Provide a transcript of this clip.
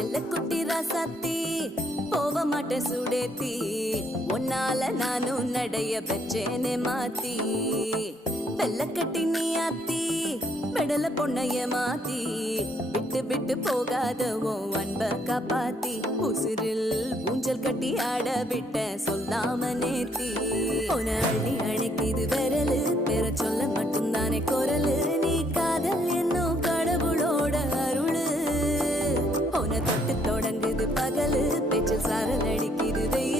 செல்ல குட்டி ராசாத்தி போக மாட்ட சுடேத்தி உன்னால நானும் நடைய பெற்றேனே மாத்தி வெள்ள கட்டி நீ ஆத்தி பெடல பொண்ணைய மாத்தி விட்டு விட்டு போகாதவோ அன்ப காப்பாத்தி உசிரில் ஊஞ்சல் கட்டி ஆட விட்ட சொல்லாம நேத்தி உன அள்ளி அணைக்குது விரலு பெற சொல்ல மட்டும்தானே குரலு நீ காதல் என்னும் கடவுளோட அருளு உன தொட்டு தொடங்குது பகலு பேச்சில் சாரல் அடிக்குது வெயில்